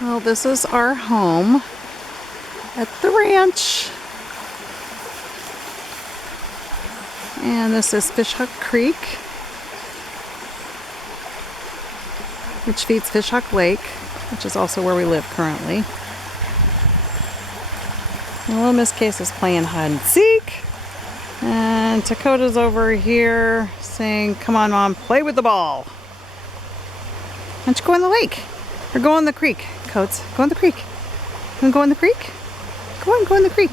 Well, this is our home at the ranch. And this is Fishhook Creek, which feeds Fishhook Lake, which is also where we live currently. And little Miss Case is playing hide and seek. And Dakota's over here saying, "Come on, Mom, play with the ball." Why don't you go in the lake? Or go in the creek, Coates. Go in the creek. You wanna go in the creek? Go in the creek.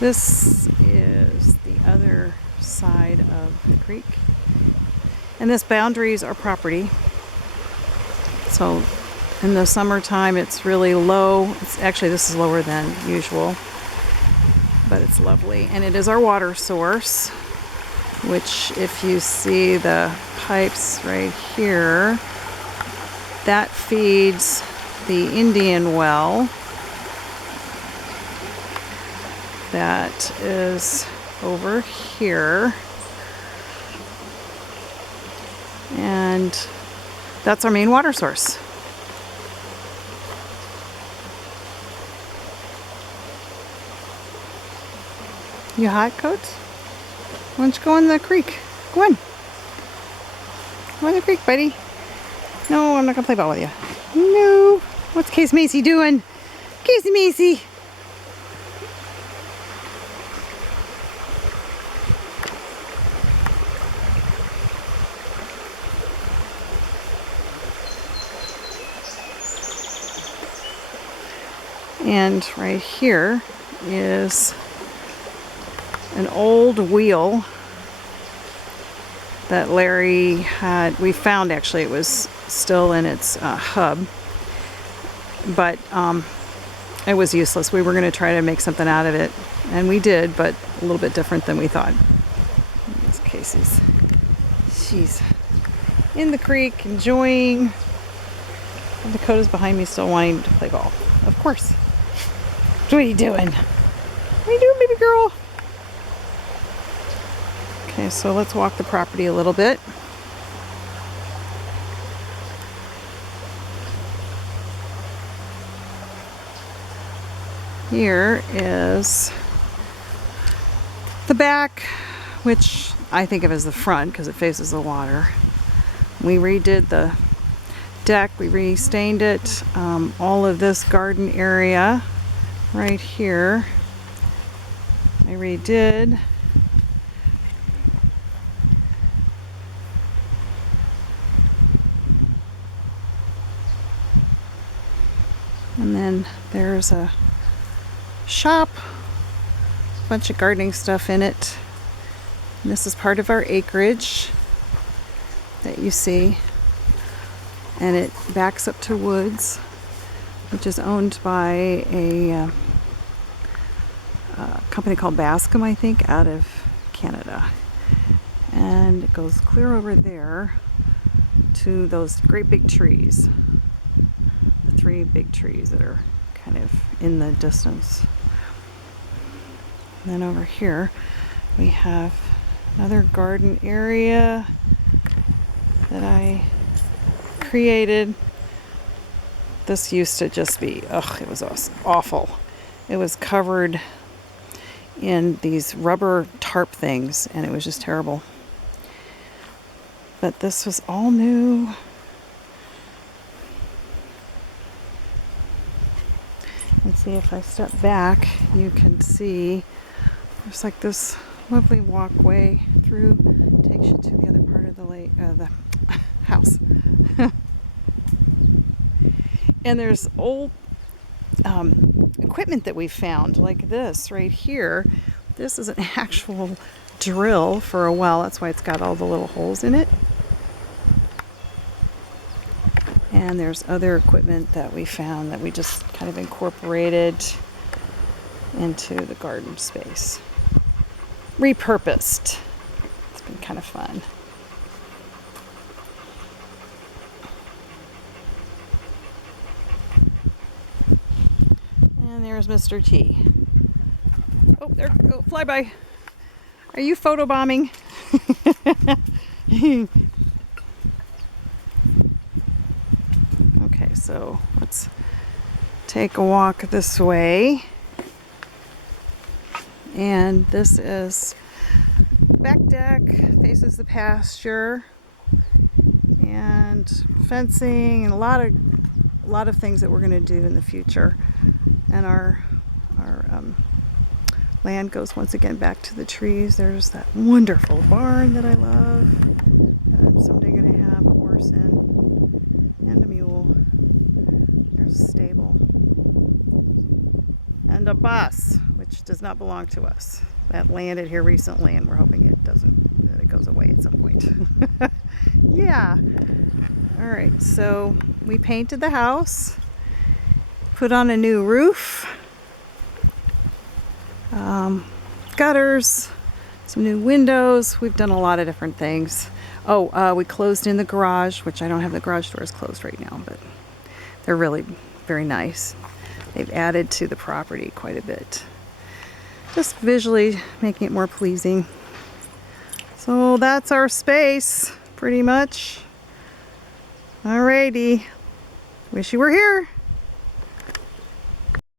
This is the other side of the creek. And this boundaries our property. So in the summertime it's really low. Actually, this is lower than usual, but it's lovely. And it is our water source, which if you see the pipes right here, that feeds the Indian well. That is over here. And that's our main water source. You hot, Coates? Why don't you go in the creek? Go in. Go in the creek, buddy. No, I'm not gonna play ball with you. No. What's Case Macy doing? Casey Macy. And right here is an old wheel that Larry had. We found, actually, it was still in its hub, but it was useless. We were going to try to make something out of it, and we did, but a little bit different than we thought. This Casey's, she's in the creek enjoying. And Dakota's behind me still wanting to play ball. Of course. What are you doing? What are you doing, baby girl? Okay, so let's walk the property a little bit. Here is the back, which I think of as the front because it faces the water. We redid the deck, we restained it. All of this garden area right here I redid. And then there's a shop, a bunch of gardening stuff in it. And this is part of our acreage that you see. And it backs up to woods, which is owned by a company called Bascom, I think, out of Canada. And it goes clear over there to those great big trees. The three big trees that are kind of in the distance. And then over here we have another garden area that I created. This used to just be, it was awful. It was covered in these rubber tarp things and it was just terrible. But this was all new. And see, if I step back, you can see there's like this lovely walkway through, takes you to the other part of the lake, the house. And there's old equipment that we found, like this right here. This is an actual drill for a well. That's why it's got all the little holes in it. And there's other equipment that we found that we just kind of incorporated into the garden space. Repurposed. It's been kind of fun. And there's Mr. T. Oh, there, flyby. Are you photobombing? So let's take a walk this way. And this is back deck, faces the pasture, and fencing, and a lot of things that we're going to do in the future. And our land goes once again back to the trees. There's that wonderful barn that I love, that I'm someday going to have a horse in, and a mule. There's a stable, and a bus, which does not belong to us. That landed here recently, and we're hoping that it goes away at some point. Yeah. All right, so we painted the house, put on a new roof, gutters, some new windows. We've done a lot of different things. Oh, we closed in the garage, which I don't have the garage doors closed right now, but they're really very nice. They've added to the property quite a bit, just visually making it more pleasing. So that's our space, pretty much. Alrighty, wish you were here.